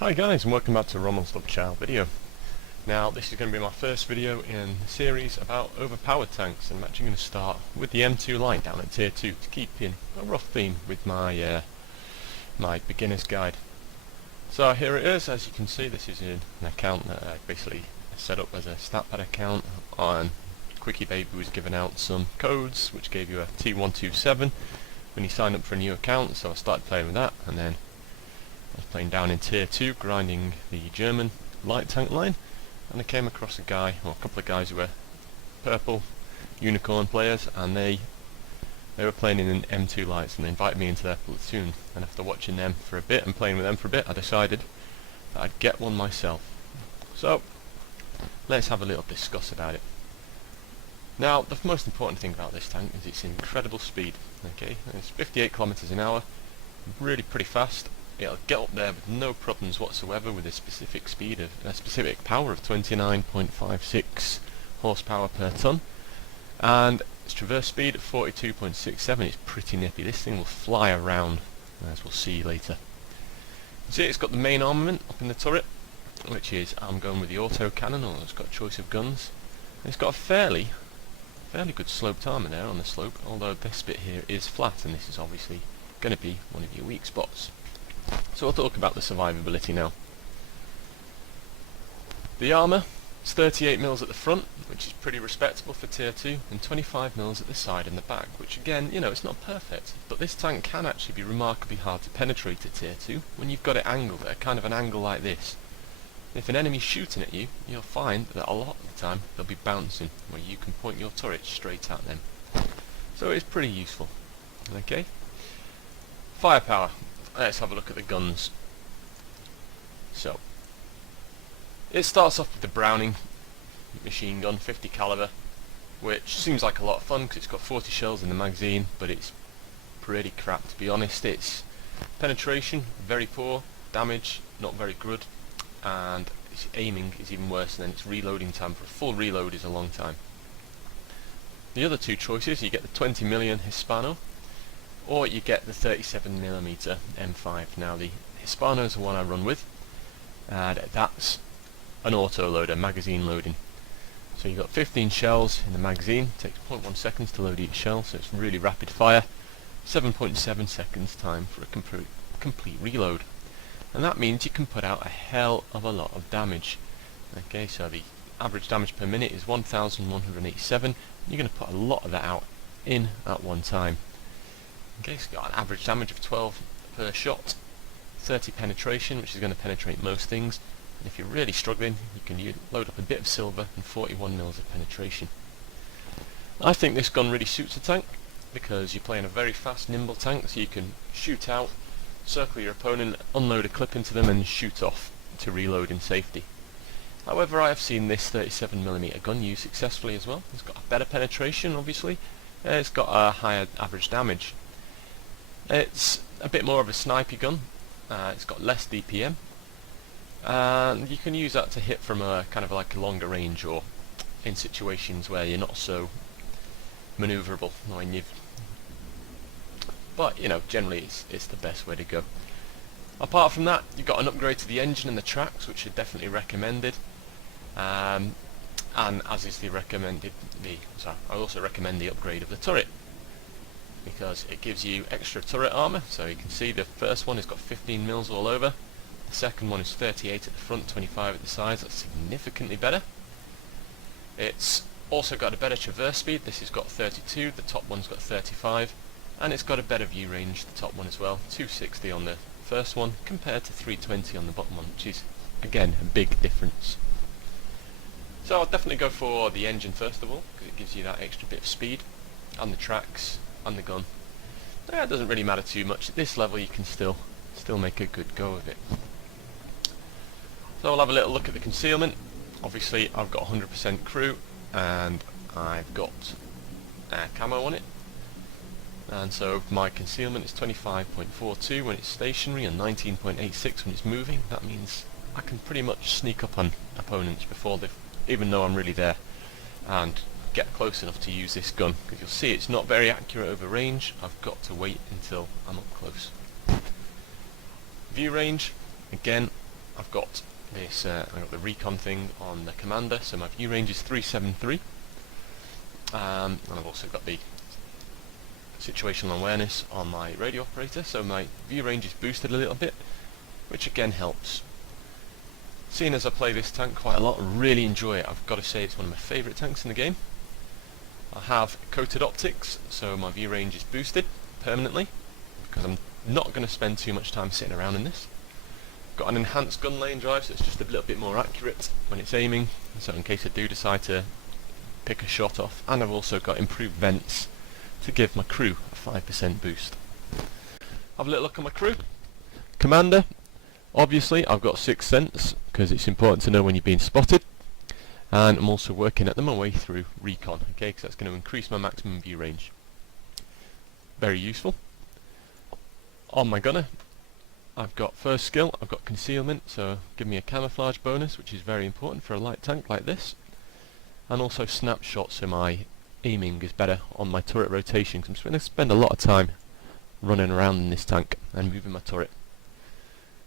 Hi guys, and welcome back to Roman's Love Child video. Now this is going to be my first video in the series about overpowered tanks, and I'm actually going to start with the M2 Light down at tier 2 to keep in a rough theme with my my beginner's guide. So here it is. As you can see, this is an account that I basically set up as a StatPad account. On Quickie Baby was giving out some codes which gave you a T127 when you sign up for a new account, so I started playing with that, and then I was playing down in tier 2, grinding the German light tank line, and I came across a guy, or a couple of guys who were purple unicorn players, and they were playing in an M2 lights, and they invited me into their platoon. And after watching them for a bit and playing with them for a bit, I decided that I'd get one myself. So let's have a little discuss about it. Now, the most important thing about this tank is its incredible speed. Okay, it's 58 kilometers an hour, really pretty fast. It'll get up there with no problems whatsoever with a specific speed of a specific power of 29.56 horsepower per ton, and its traverse speed at 42.67 is pretty nippy. This thing will fly around, as we'll see later. See, it's got the main armament up in the turret, which is, I'm going with the auto cannon, or it's got a choice of guns. It's got a fairly good sloped armor there on the slope, although this bit here is flat, and this is obviously going to be one of your weak spots. So we'll talk about the survivability now. The armour is 38 mils at the front, which is pretty respectable for tier 2, and 25 mils at the side and the back, which again, you know, it's not perfect, but this tank can actually be remarkably hard to penetrate at tier 2 when you've got it angled at a kind of an angle like this. If an enemy's shooting at you, you'll find that a lot of the time they'll be bouncing, where you can point your turret straight at them. So it's pretty useful. Okay. Firepower. Let's have a look at the guns. So, it starts off with the Browning machine gun, 50 caliber, which seems like a lot of fun because it's got 40 shells in the magazine, but it's pretty crap, to be honest. Its penetration, very poor, damage, not very good, and its aiming is even worse, and then its reloading time for a full reload is a long time. The other two choices, you get the 20 million Hispano, or you get the 37mm M5. Now the Hispano is the one I run with, and that's an auto loader, magazine loading. So you've got 15 shells in the magazine, takes 0.1 seconds to load each shell, so it's really rapid fire. 7.7 seconds time for a complete reload. And that means you can put out a hell of a lot of damage. Okay, so the average damage per minute is 1,187. You're going to put a lot of that out in at one time. Okay, it's got an average damage of 12 per shot, 30 penetration, which is going to penetrate most things. And if you're really struggling, you can load up a bit of silver and 41 mils of penetration. I think this gun really suits a tank because you're playing a very fast, nimble tank, so you can shoot out, circle your opponent, unload a clip into them, and shoot off to reload in safety. However, I have seen this 37mm gun used successfully as well. It's got a better penetration, obviously. It's got a higher average damage. It's a bit more of a snipey gun. It's got less DPM, and you can use that to hit from a kind of like a longer range, or in situations where you're not so maneuverable. But you know, generally it's the best way to go. Apart from that, you've got an upgrade to the engine and the tracks, which are definitely recommended. And as is the recommended, I also recommend the upgrade of the turret, because it gives you extra turret armor. So you can see the first one has got 15 mils all over, the second one is 38 at the front, 25 at the sides. That's significantly better. It's also got a better traverse speed. This has got 32, the top one's got 35, and it's got a better view range, the top one as well, 260 on the first one compared to 320 on the bottom one, which is again a big difference. So I'll definitely go for the engine first of all, because it gives you that extra bit of speed, and the tracks, and the gun. It doesn't really matter too much. At this level you can still make a good go of it. So we'll have a little look at the concealment. Obviously I've got 100% crew, and I've got camo on it, and so my concealment is 25.42 when it's stationary and 19.86 when it's moving. That means I can pretty much sneak up on opponents before even though I'm really there, and get close enough to use this gun, because you'll see it's not very accurate over range. I've got to wait until I'm up close. View range, again, I've got this, I've got the recon thing on the commander, so my view range is 373. And I've also got the situational awareness on my radio operator, so my view range is boosted a little bit, which again helps. Seeing as I play this tank quite a lot and really enjoy it, I've got to say it's one of my favourite tanks in the game. I have coated optics, so my view range is boosted permanently, because I'm not going to spend too much time sitting around in this. Got an enhanced gun lane drive, so it's just a little bit more accurate when it's aiming, so in case I do decide to pick a shot off. And I've also got improved vents to give my crew a 5% boost. Have a little look at my crew. Commander, obviously I've got 6th sense, because it's important to know when you're being spotted. And I'm also working at my way through recon, okay, because that's going to increase my maximum view range. Very useful. On my gunner, I've got first skill, I've got concealment, so give me a camouflage bonus, which is very important for a light tank like this. And also snapshot, so my aiming is better on my turret rotation, because I'm going to spend a lot of time running around in this tank and moving my turret.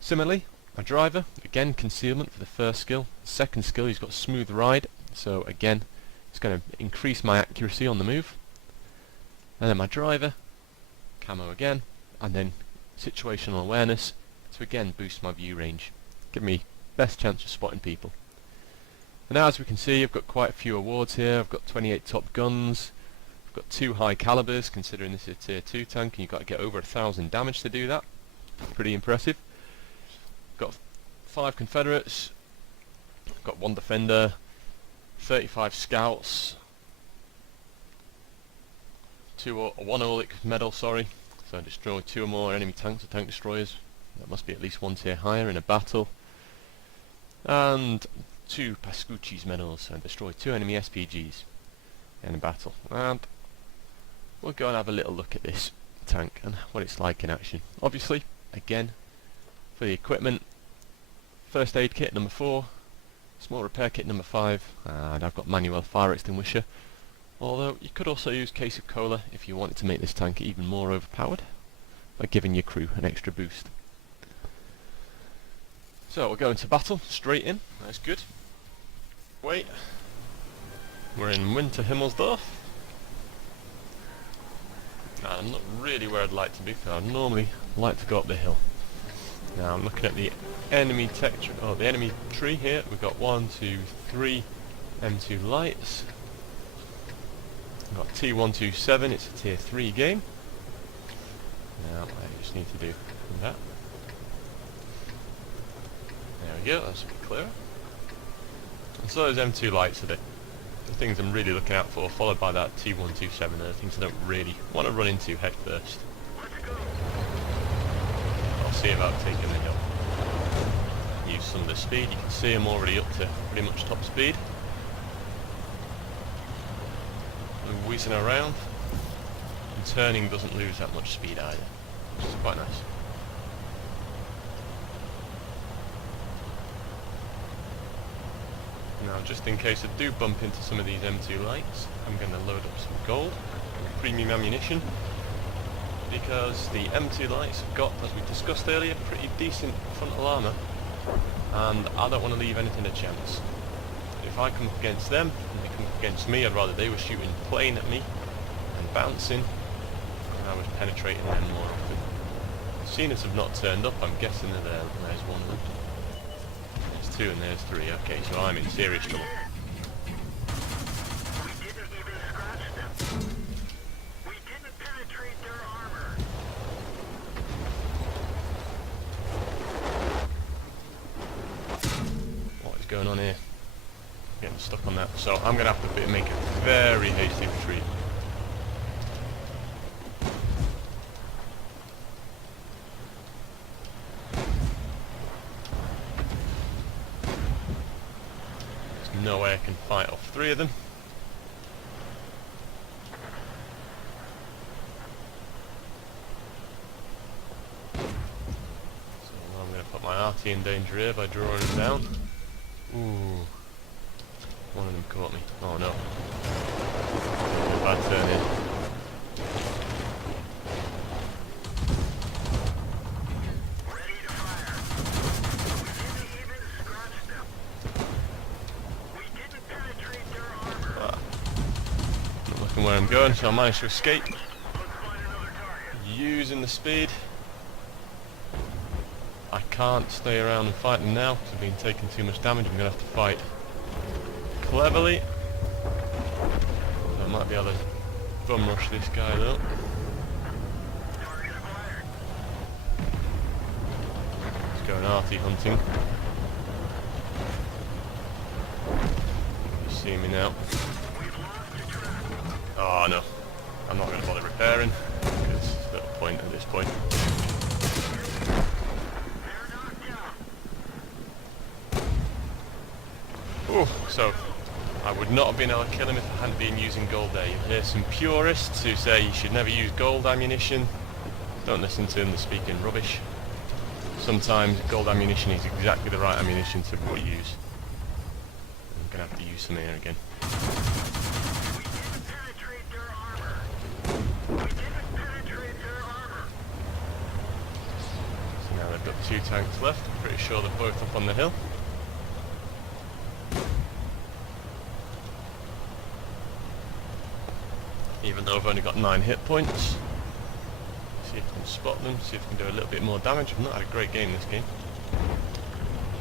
Similarly, my driver, again concealment for the first skill. Second skill, he's got smooth ride, so again it's going to increase my accuracy on the move. And then my driver, camo again, and then situational awareness to again boost my view range, give me best chance of spotting people. And now, as we can see, I've got quite a few awards here. I've got 28 top guns, I've got 2 high calibers, considering this is a tier 2 tank and you've got to get over 1,000 damage to do that. Pretty impressive. Got 5 Confederates, got 1 Defender, 35 Scouts, 1 Orlick medal, sorry. So I destroyed 2 or more enemy tanks or tank destroyers. That must be at least 1 tier higher in a battle. And 2 Pascucci's medals, so I destroyed 2 enemy SPGs in a battle. And we'll go and have a little look at this tank and what it's like in action. Obviously, again, for the equipment, first aid kit number 4, small repair kit number 5, and I've got manual fire extinguisher. Although you could also use case of cola if you wanted to make this tank even more overpowered by giving your crew an extra boost. So we'll go into battle straight in. That's good. Wait, we're in Winter Himmelsdorf. Now, I'm not really where I'd like to be, because I'd normally like to go up the hill. Now I'm looking at the enemy the enemy tree here. We've got 1, 2, 3 M2 lights. We've got T127, it's a tier 3 game. Now I just need to do that. There we go, that's a bit clearer. And so those M2 lights are the things I'm really looking out for, followed by that T127, and the things I don't really want to run into head first. I'll see about taking the hill. Use some of the speed, you can see I'm already up to pretty much top speed. And whizzing around, and turning doesn't lose that much speed either, which is quite nice. Now, just in case I do bump into some of these M2 lights, I'm going to load up some gold, premium ammunition, because the M2 lights have got, as we discussed earlier, pretty decent frontal armour, and I don't want to leave anything a chance. If I come up against them, and they come up against me, I'd rather they were shooting plain at me, and bouncing, and I was penetrating them more often. Seeing as I've not turned up, I'm guessing that there's one of them. 2 and there's 3, okay, so I'm in serious trouble. We didn't even scratch them. We didn't penetrate their armor. What is going on here? Getting stuck on that, so I'm going to have to make a very hasty retreat. No way I can fight off 3 of them. So I'm going to put my RT in danger here by drawing him down. Ooh. One of them come at me. Oh no. Bad turn here. Ready to fire. We didn't even looking where I'm going, so I managed to escape using the speed. I can't stay around and fight them now because I've been taking too much damage. I'm going to have to fight cleverly. So I might be able to bum rush this guy though. Let's go an arty hunting. You see me now. Oh no, I'm not going to bother repairing because there's little point at this point. Ooh, so I would not have been able to kill him if I hadn't been using gold there. You'll hear some purists who say you should never use gold ammunition. Don't listen to them, they're speaking rubbish. Sometimes gold ammunition is exactly the right ammunition to use. I'm going to have to use some here again. So now they've got 2 tanks left. I'm pretty sure they're both up on the hill. Even though I've only got 9 hit points. See if I can spot them, see if I can do a little bit more damage. I've not had a great game this game.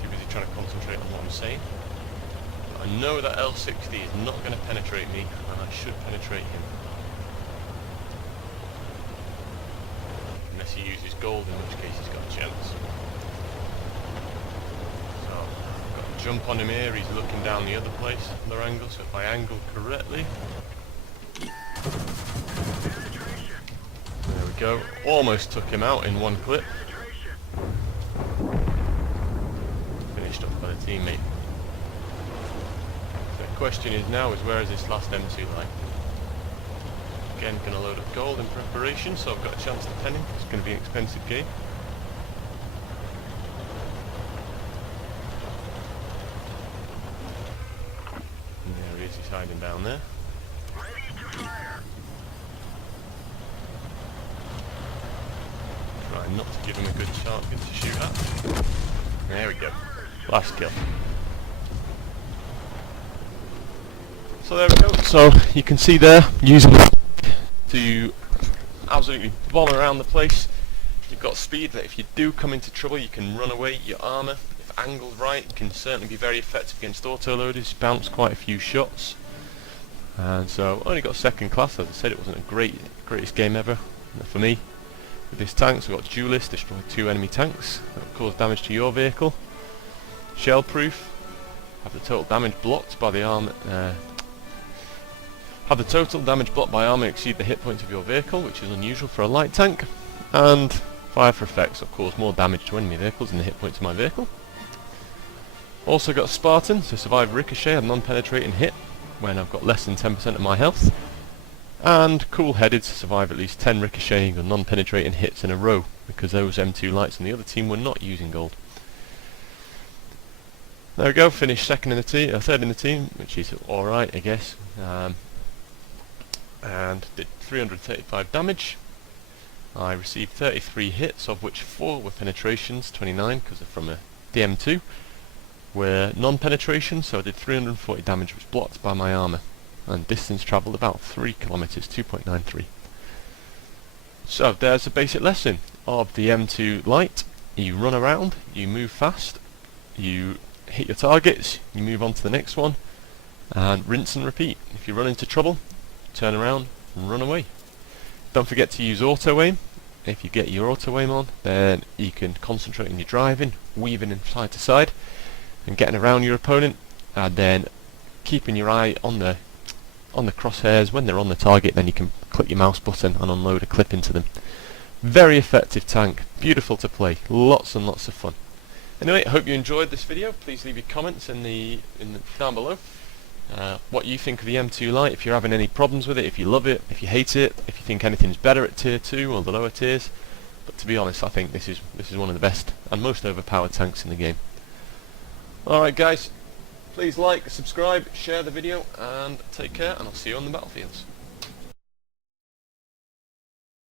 Too busy trying to concentrate on what I'm saying. But I know that L60 is not going to penetrate me, and I should penetrate him. Unless he uses gold, in which case he's got a chance. So, I've got to jump on him here, he's looking down the other place, other angle, so if I angle correctly... There we go, almost took him out in one clip. Finished off by the teammate. The question is now where is this last M2 light? Again, going to load up gold in preparation, so I've got a chance to pen him. It's going to be an expensive game. And there he is, he's hiding down there. Try not to give him a good target to shoot at. There we go. Last kill. So there we go. So you can see there, using it to absolutely bomb around the place. You've got speed that if you do come into trouble you can run away. Your armour, if angled right, can certainly be very effective against auto-loaders. Bounce quite a few shots. And so only got 2nd class. As I said, it wasn't a greatest game ever for me. With this tank, so we've got Duelist, destroyed 2 enemy tanks. That will cause damage to your vehicle. Shell proof, have the total damage blocked by the armor. Have the total damage blocked by armor exceed the hit points of your vehicle, which is unusual for a light tank. And fire for effects, will cause more damage to enemy vehicles than the hit points of my vehicle. Also got Spartan, so survive ricochet and non-penetrating hit when I've got less than 10% of my health. And cool-headed, to survive at least 10 ricocheting or non-penetrating hits in a row, because those M2 lights on the other team were not using gold. There we go, finished 3rd in the team, which is alright I guess. And did 335 damage. I received 33 hits, of which 4 were penetrations, 29 because they're from a DM2, were non-penetration, so I did 340 damage, which was blocked by my armour. And distance travelled about 3 kilometres, 2.93. So there's a basic lesson of the M2 light. You run around, you move fast, you hit your targets, you move on to the next one, and rinse and repeat. If you run into trouble, turn around and run away. Don't forget to use auto aim. If you get your auto aim on, then you can concentrate on your driving, weaving from side to side, and getting around your opponent, and then keeping your eye on the crosshairs. When they're on the target, then you can click your mouse button and unload a clip into them. Very effective tank, beautiful to play, lots and lots of fun. Anyway, I hope you enjoyed this video. Please leave your comments down below. What you think of the M2 Lite, if you're having any problems with it, if you love it, if you hate it, if you think anything's better at tier 2 or the lower tiers. But to be honest, I think this is one of the best and most overpowered tanks in the game. Alright guys, please like, subscribe, share the video, and take care, and I'll see you on the battlefields.